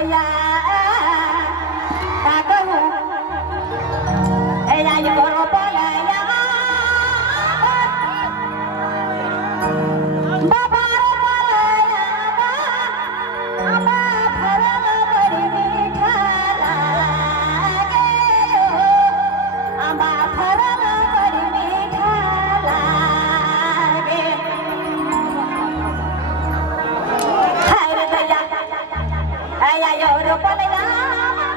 या ta कहू ए या करो बोले या बाबा रे बोले या आमा फरम बड़ी मीठा लागे आमा फरम बड़ी मीठा लागे हाय रे दया आया यो रो बोले या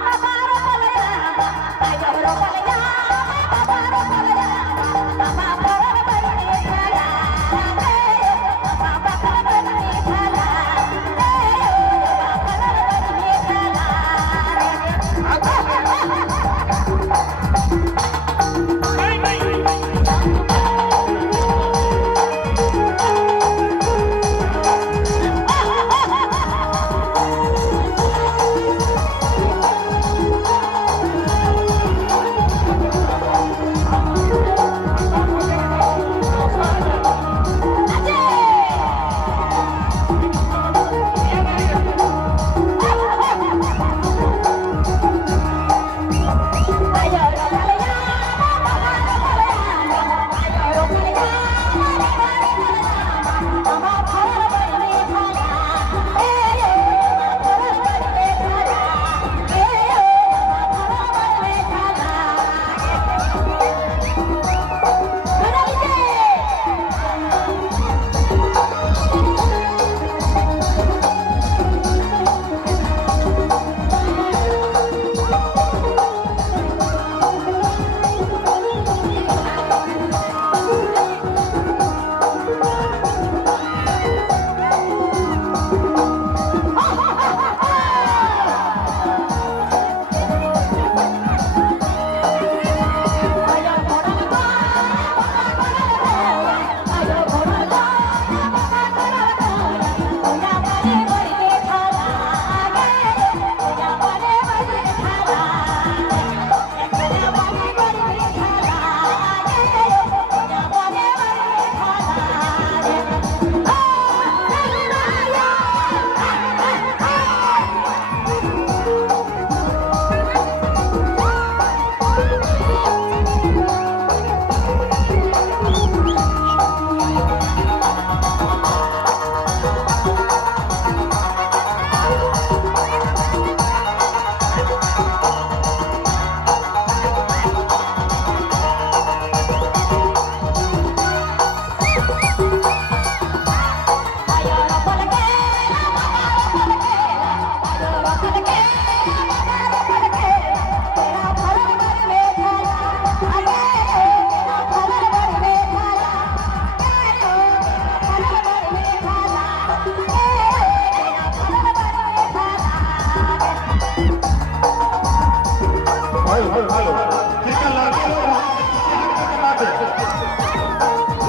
बाबा रो बोले या आया रो बोले या बाबा रो बोले या बाबा फरम बड़ी मीठा लागे बाबा फरम बड़ी मीठा लागे बाबा फरम बड़ी मीठा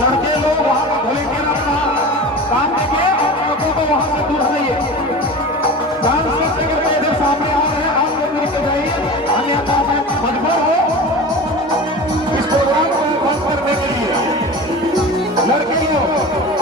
लड़के लोग वहां पर भले के अपना काम देखिए और लड़कों को वहां से दूर रहिए। डांस करते करते इधर सामने आ रहे हैं, आप लोग नीचे जाइए, अन्यथा मैं मजबूर हूं इस प्रोग्राम को बंद करने के लिए। लड़के लोग